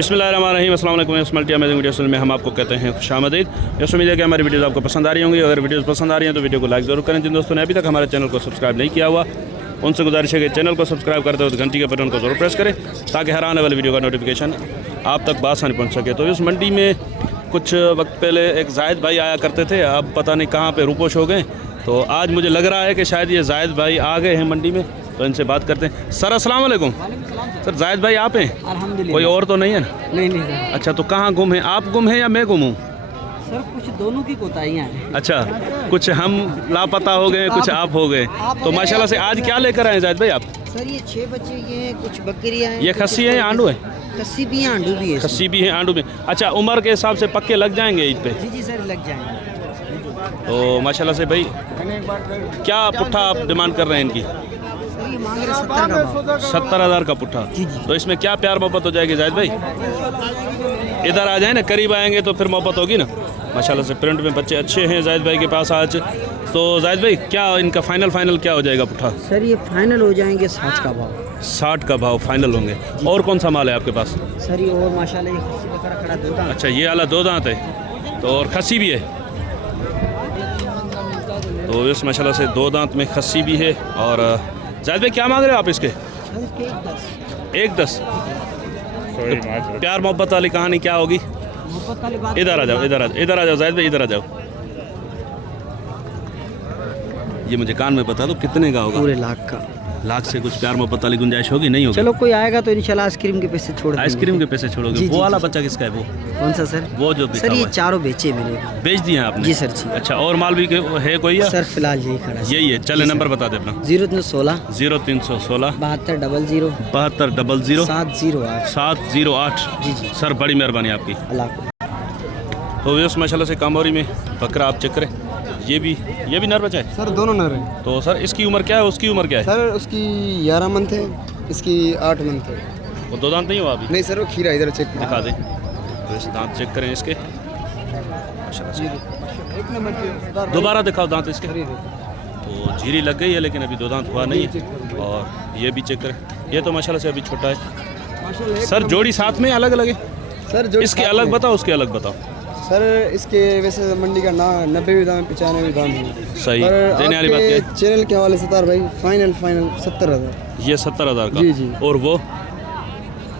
बिस्मिल्लाहिर्रहमानिर्रहीम, अस्सलाम वालेकुम। इस मल्टी अमेजिंग वीडियो में हम आपको कहते हैं खुशामदीद। यस, उम्मीद है कि हमारी वीडियोज़ आपको पसंद आ रही होंगी। अगर वीडियोज़ पसंद आ रही हैं तो वीडियो को लाइक ज़रूर करें। जिन दोस्तों ने अभी तक हमारे चैनल को सब्सक्राइब नहीं किया हुआ उनसे गुजारिश है कि चैनल को सब्सक्राइब करते वक्त घंटी के बटन को ज़रूर प्रेस करें ताकि हर आने वाली वीडियो का नोटिफिकेशन आप तक बासानी पहुँच सके। तो इस मंडी में कुछ वक्त पहले एक जायद भाई आया करते थे, अब पता नहीं कहाँ पर रूपोश हो गए। तो आज मुझे लग रहा है कि शायद ये जायद भाई आ गए हैं मंडी में, तो इनसे बात करते हैं। सर अस्सलाम वालेकुम। सर जायद भाई आप हैं? अल्हम्दुलिल्लाह। कोई और तो नहीं है ना? नहीं। अच्छा, तो कहाँ गुम हैं? आप गुम हैं या मैं गुम हूँ? सर कुछ दोनों की कोताहियाँ हैं। अच्छा, कुछ हम लापता हो गए, कुछ आप हो गए। तो माशाल्लाह से आज क्या लेकर आए जायद भाई आप? सर ये 6 बच्चे ये हैं, कुछ बकरियाँ हैं। ये खस्सी है या आंडू है? खस्सी भी है, आंडू भी है। खस्सी भी है, आंडू भी। अच्छा, उम्र के हिसाब से पक्के लग जाएंगे ईद पे? जी सर लग जाएंगे। तो माशाल्लाह से भाई क्या पुट्ठा आप डिमांड कर रहे हैं इनकी? सर ये मांग रहे 70 का भाव। 70,000 का पुट्ठा। जी। तो इसमें क्या प्यार मोहब्बत हो जाएगी जायद भाई? इधर आ जाए ना, करीब आएंगे तो फिर मोहब्बत होगी ना। माशाल्लाह से प्रिंट में बच्चे अच्छे हैं जायद भाई के पास आज। तो जायद भाई क्या इनका फाइनल क्या हो जाएगा पुट्ठा? सर ये फाइनल हो जाएंगे 60 का भाव। 60 का भाव फाइनल होंगे। और कौन सा माल है आपके पास? सर ये और माशाल्लाह ये खस्सी बकरा खड़ा 2 दांत। अच्छा, ये वाला 2 दांत है, तो और खस्सी भी है। तो इस माशाल्लाह से 2 दांत में खस्सी भी है। और जायद भाई क्या मांग रहे हो आप इसके? 1.10। प्यार मोहब्बत वाली कहानी क्या होगी? इधर आ जाओ जायद भाई, इधर आ जाओ। ये मुझे कान में बता दो कितने का होगा? पूरे लाख का। लाख से कुछ प्यार मोहब्बत वाली गुंजाइश होगी? नहीं होगी? चलो कोई आएगा तो इंशाल्लाह आइसक्रीम के पैसे छोड़ देंगे। आइसक्रीम के पैसे छोड़ोगे? जी, वो जी, वाला जी। बच्चा किसका है? वो कौन सा सर? वो जो सर ये चारों बेचे मिले। बेच दिए हैं आपने? जी सर जी। अच्छा, और माल भी है कोई या? सर फिलहाल यही खड़ा है। यही है। चले नंबर बता दे अपना। 0316 0316 7200 7200 708। 708। जी। सर बड़ी मेहरबानी आपकी। अल्लाह। तो व्यवस्थ माशाल्लाह से कामोरी में बकरा आप चेक करें। ये भी नर बचा है? सर दोनों नर हैं। तो सर इसकी उम्र क्या है, उसकी उम्र क्या है? सर उसकी 11 मंथ है, इसकी 8 मंथ है। वो 2 दांत नहीं हुआ अभी? नहीं सर वो खीरा इधर चेक दिखा दें। तो इस दांत चेक करें इसके माशाल्लाह से। एक नंबर दोबारा दिखाओ दांत इसके। तो झीरी लग गई है लेकिन अभी 2 दांत हुआ नहीं है। और ये भी चेक करें, ये तो माशाल्लाह से अभी छोटा है। सर जोड़ी साथ में अलग अलग है? सर जो इसके अलग बताओ, उसके अलग बताओ। सर इसके वैसे मंडी का ना 90 भी दाम 95 दाम है। सही और देने वाली बात क्या है? चैनल के हवाले से तार भाई फाइनल 70,000। ये 70,000 का? जी। और वो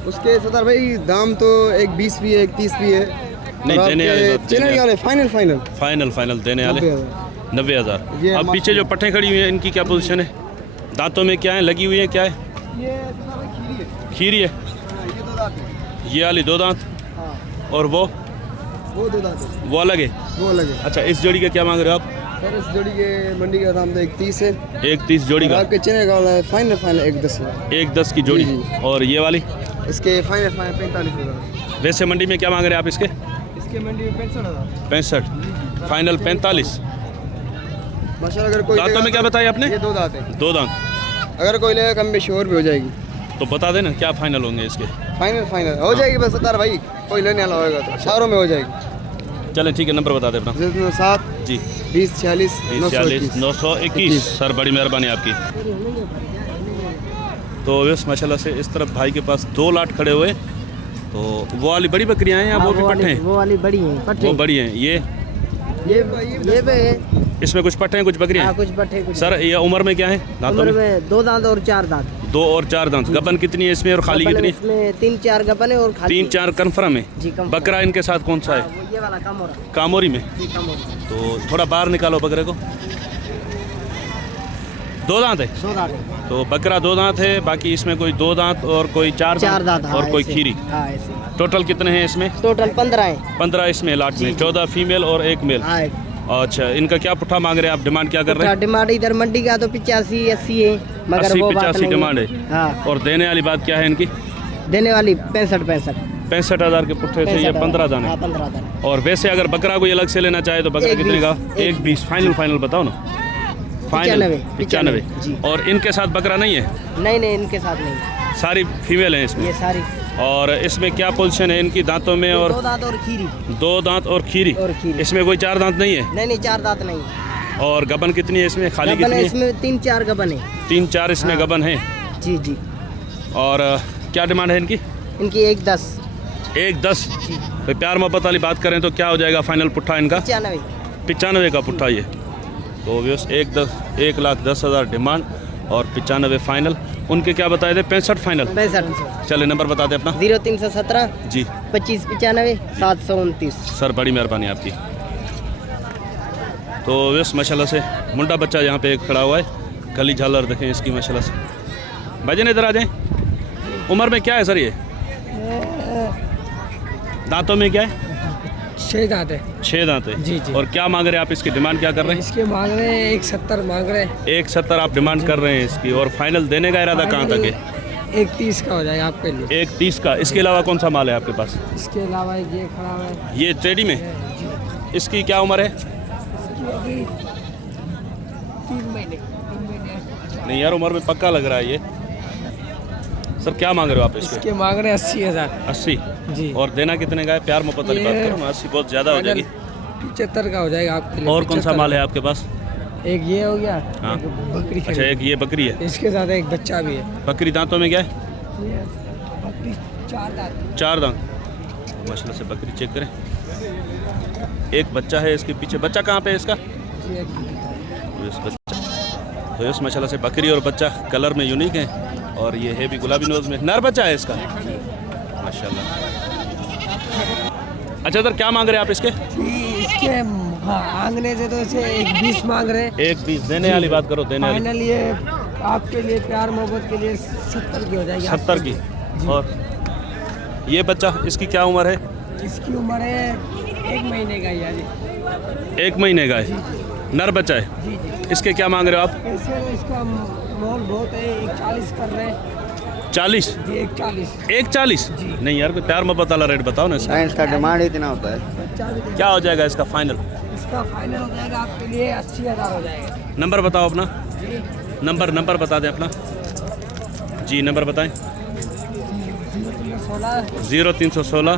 उसके सतार भाई दाम तो एक 20 भी है, एक 30 भी है। नहीं, देने वाले चैनल के वाले फाइनल देने वाले 90,000। अब पीछे जो पट्टे खड़ी हुई हैं इनकी क्या पोजीशन है? दांतों में क्या है, लगी हुई है क्या है? ये खीरी है। ये वाली 2 दांत। और वो 2 दांत है। वो अलग है? वो अलग है। अच्छा, इस जोड़ी का क्या मांग रहे हो आप? सर इस जोड़ी के मंडी का दाम तो 1.30 है। 1.30 जोड़ी का? आपके चैनल का वाला है फाइनल 1.10 है। 1.10 की जोड़ी। जी। और ये वाली? इसके फाइनल 45,000। वैसे मंडी में क्या मांग रहे हैं आप इसके? इसके मंडी में 65,000। 65 फाइनल 45। माशाल्लाह अगर कोई दांतों में क्या बताया आपने? ये 2 दांत है। 2 दांत। अगर कोई लेगा कम बेशी और भी हो जाएगी। तो बता देना क्या फाइनल होंगे इसके? फाइनल हो जाएगी बस सतार भाई, कोई लेने वाला होगा तो शाहरों में हो जाएगी। चलें ठीक है, नंबर बता दे अपना। 7 जी। 20 46 40 921। सर बड़ी मेहरबानी आपकी। तो बस माशाल्लाह से इस तरफ भाई के पास 2 लाट खड़े हुए। तो वो वाली बड़ी बकरियां हैं या वो भी पट्टे हैं? वो वाली बड़ी हैं। वो बड़ी हैं। ये भी है। इसमें कुछ पट्टे हैं कुछ बकरियां हैं? कुछ पट्टे कुछ। सर ये उम्र में क्या है दांतों उम्र में? में 2 दांत और 4 दांत। 2 और 4 दांत। गबन कितनी है इसमें और खाली कितनी? इसमें 3-4 गबन है और खाली 3-4 कन्फर्म है। जी कम। बकरा इनके साथ कौन सा है? वो ये वाला कामोरा। कामोरी में? जी कामोरा। तो थोड़ा बाहर निकालो बकरे को। 2 दांत है? 2 दांत है। तो बकरा 2 दांत है, बाकी इसमें कोई 2 दांत और कोई 4 दांत और कोई ऐसे। खीरी। हाँ ऐसे। टोटल कितने हैं इसमें? टोटल 15 है। 15 इसमें लाट में। 14 फीमेल और 1 मेल। हाँ। अच्छा, इनका क्या पुट्ठा मांग रहे हैं आप? डिमांड क्या कर रहे हैं? डिमांड इधर मंडी का तो 85-80 है, मगर 80 वो बात 85 नहीं डिमांड है। है। हाँ। और देने वाली बात क्या है इनकी? देने वाली 65 65,000 के पुट्ठे से ये 15 दाने। हाँ 15 दाने। और वैसे अगर बकरा कोई अलग से लेना चाहे तो बकरा कितने का? 1.20 फाइनल बताओ ना। 95। जी। और इनके साथ बकरा नहीं है? नहीं इनके साथ नहीं। सारी फीमेल हैं इसमें? ये सारी। और इसमें क्या पोजीशन है इनकी दांतों में? और 2 दांत और खीरी। 2 दांत और खीरी। इसमें कोई 4 दांत नहीं है? नहीं 4 दांत नहीं। और गबन कितनी है इसमें? खाली गबन कितनी है? इसमें 3-4 गबन है। 3-4 इसमें गबन है। जी। और क्या डिमांड है इनकी? इनकी 1.10। 1.10। भाई प्यार मोहब्बत वाली बात करें तो क्या हो जाएगा फाइनल पुट्ठा इनका? 95 का पुट्ठा ये। तो व्यस 1,10,000 डिमांड और 95 फाइनल। उनके क्या बताए थे? 65 फाइनल। 65। चले नंबर बता दें अपना। 0317 जी 2595 729। सर बड़ी मेहरबानी आपकी। तो व्यस माशाल्लाह से मुंडा बच्चा यहाँ पे एक खड़ा हुआ है, गली झालर देखें इसकी माशाल्लाह से। भाईजान इधर आ जाएं। उम्र में क्या है सर ये? दांतों में क्या है? 6 दांत है। 6 दांत है। जी जी। और क्या मांग रहे हैं आप? इसकी डिमांड क्या कर रहे हैं? इसके मांग रहे हैं 170 मांग रहे हैं। 170 आप डिमांड कर रहे हैं इसकी, और फाइनल देने का इरादा कहाँ तक है? 130 का हो जाएगा आपके लिए। 130 का। इसके अलावा कौन सा माल है आपके पास? इसके अलावा एक ये खड़ा हुआ है। ये ट्रेडी में। जी। इसकी क्या उम्र है? इसकी अभी 3 महीने। नहीं यार उम्र में पक्का लग रहा है ये। सर क्या मांग रहे हो आप इसके? इसके मांग रहे हैं 80,000। 80। जी। और देना कितने का है? प्यार मोहब्बत वाली बात करो ना, 80 बहुत ज़्यादा हो जाएगी। 75 का हो जाएगा आपके लिए। और कौन सा 75 माल है आपके पास? एक ये हो गया। हाँ। एक बकरी अच्छा खड़ी। एक ये बकरी है। इसके साथ एक बच्चा भी है। बकरी दांतों में क्या है? ये बकरी 4 दांत। 4 दांत। माशाल्लाह से बकरी चेक करें। एक बच्चा है इसके पीछे। बच्चा कहाँ पे है इसका? जी, इस बच्चा तो इस माशाल्लाह से बकरी और बच्चा कलर में यूनिक है, और ये है भी गुलाबी नोज में। नर बच्चा है इसका माशाल्लाह। अच्छा सर क्या मांग रहे हैं आप इसके? इसके मांगने से तो इसे 120 मांग रहे हैं। 120 देने वाली बात करो। देने वाली फाइनल ये आपके लिए प्यार मोहब्बत के लिए 70 की हो जाएगी। 70 की। और ये बच्चा इसकी क्या उम्र है? इसकी उम्र है 1 महीने का ही है जी। 1 महीने का है। नर बच्चा है। जी जी। इसके क्या मांग रहे हो आप? ऐसे इसका मोल बहुत है। 140 कर रहे हैं 40। जी। 140। 140। जी। नहीं यार कोई प्यार मोहब्बत वाला रेट बताओ ना इसका। इसका डिमांड इतना होता है। बच्चा भी देगा। क्या हो जाएगा इसका फाइनल? इसका फाइनल हो जाएगा आपके लिए 80,000 हो जाएगा नंबर बताओ अपना। जी। नंबर बता दें अपना। जी नंबर बताएं। 0316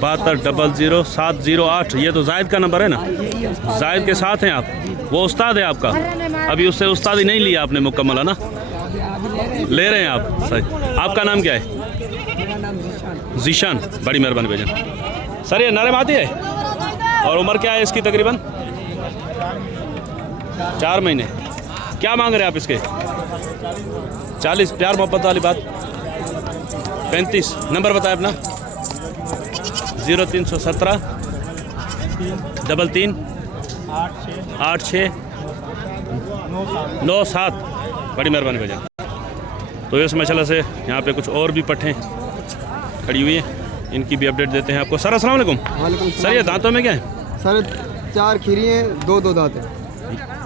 7200 708। ये तो जायद का नंबर है ना? जायद के साथ हैं आप? वो उस्ताद है आपका? अभी उससे उस्तादी नहीं लिया आपने मुकम्मल है ना? ले रहे हैं आप? सही। आपका नाम क्या है? मेरा नाम जीशान। जीशान। बड़ी मेहरबानी भाईजान। सर ये नरम आती है और उम्र क्या है इसकी? तकरीबन 4 महीने। क्या मांग रहे हैं आप इसके? 40। प्यार मोहब्बत वाली बात 35। नंबर बताएं अपना। 0317 33 86 97। बड़ी मेहरबानी भैया। तो इस माशाल्लाह से यहाँ पे कुछ और भी पट्ठें खड़ी हुई हैं, इनकी भी अपडेट देते हैं आपको। सर अस्सलाम वालेकुम। वालेकुम सर ये दांतों में क्या है? सर 4 खीरी हैं, 2 दांत हैं।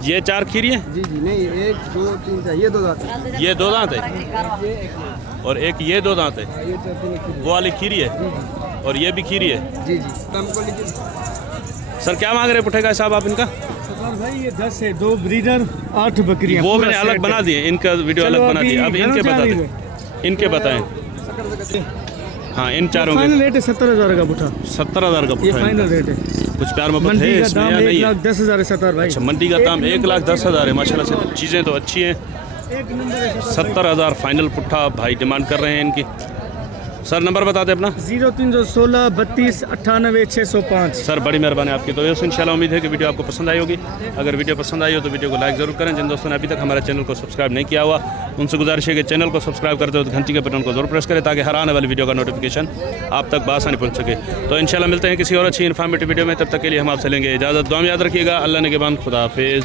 ये 4 खीरी है? जी जी। नहीं 1 2 3 4 ये 2 दांत हैं। ये 2 दांत है और एक ये 2 दांत है। ये 4 खीरी। वो वाली खीरी है जी जी। और ये भी खीरी है। जी जी। हमको लीजिए। सर क्या मांग रहे हैं पुट्ठे का हिसाब आप इनका? भाई ये 10 है, 2 ब्रीडर 8 बकरियां। वो मैंने अलग बना दिए, इनका वीडियो अलग बना दिया। अब इनके बता दें। इनके बताएं। हाँ इन चारों के फाइनल रेट है 70,000 का पुट्ठा। 70,000 का ये पुट्ठा फाइनल इनका। रेट है। कुछ प्यार मोहब्बत है मंडी का इसमें दाम या नहीं है? 1,10,000 है 70 भाई। अच्छा मंडी का दाम 1,10,000 है। माशाल्लाह से चीज़ें तो अच्छी हैं। 70,000 फाइनल पुट्ठा भाई डिमांड कर रहे हैं इनकी। सर नंबर बता दें अपना। 0316 32 98 605। सर बड़ी मेहरबानी आपकी। तो ये इंशाल्लाह उम्मीद है कि वीडियो आपको पसंद आई होगी। अगर वीडियो पसंद आई हो तो वीडियो को लाइक ज़रूर करें। जिन दोस्तों ने अभी तक हमारे चैनल को सब्सक्राइब नहीं किया हुआ उनसे गुजारिश है कि चैनल को सब्सक्राइब करते हो तो घंटी के बटन को जरूर प्रेस करें ताकि हर आने वाली वीडियो का नोटिफिकेशन आप तक बआसानी पहुंच सके। तो इंशाल्लाह मिलते हैं किसी और अच्छी इन्फॉर्मेटिव वीडियो में। तब तक के लिए हम आपसे लेंगे इजाज़त। दुआ में याद रखिएगा। अल्लाह ने के बाद खुदा हाफिज़।